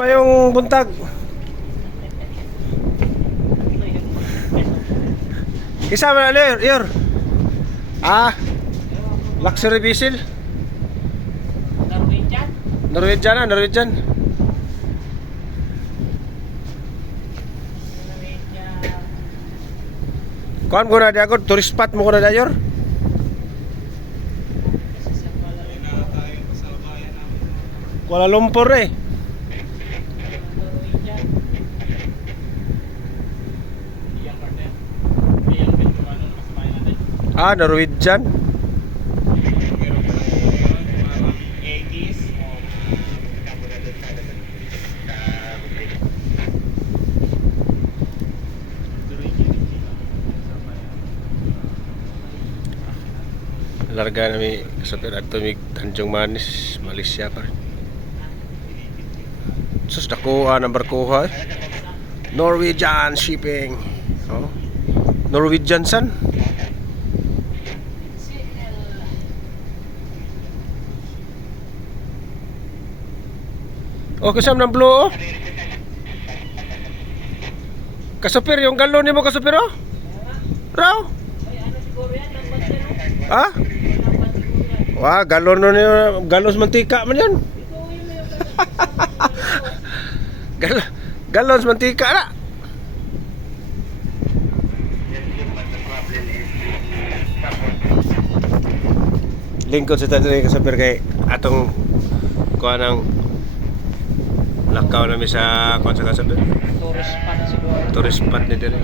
Mayong buntag. Isa man na yor. Luxury vessel. Norwegian. Kuan ko na di ako, tourist spot mo ko na dayor. Kuala Lumpur eh. Norwegian. Larga nami kasapir at tumig Tanjung Manis, Malaysia pa rin. Sus dako number ko Norwegian shipping. Norwegian san. Kasam ng blue Kasapir yung galon ni mo kasapir Raw? Wah, galon nun galon mantika man yan. Galon mantika na. Lingkod sa tadri kasapir kay atong kuha ng lakaw namin sa kuha sa kasapir. Tourist spot ni diri.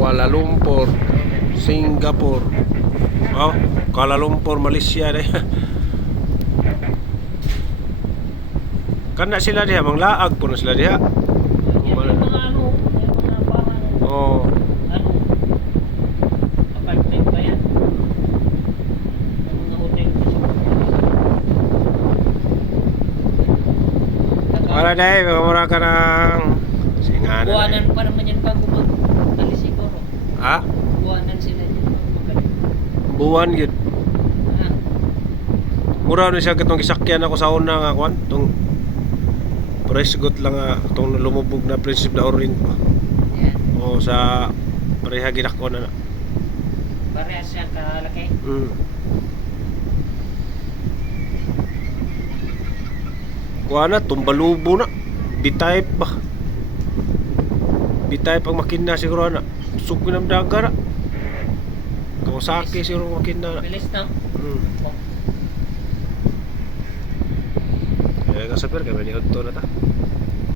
Kuala Lumpur, Singapore. Kuala Lumpur, Malaysia deh. Kana sila diha manglaag po na sila diha. Wala dahil, mura ka ng singanan. Buwanan pa naman yan bago mag-alis siguro. Buwanan sila yan. Buwan yun. Mura na siya katong isakyan ako sa una nga kwan. Itong price good lang itong lumubog na Prinsip na Orin pa. O sa pareha ginako na. Pareha siya kalaki? Kuha na, tumbalubo na. B-type ba? B-type ang makina siguro na. Suki ng daga na. Kawasaki siguro makina na. Bilis na? Kaya kasapir, kaya maniod to na ta.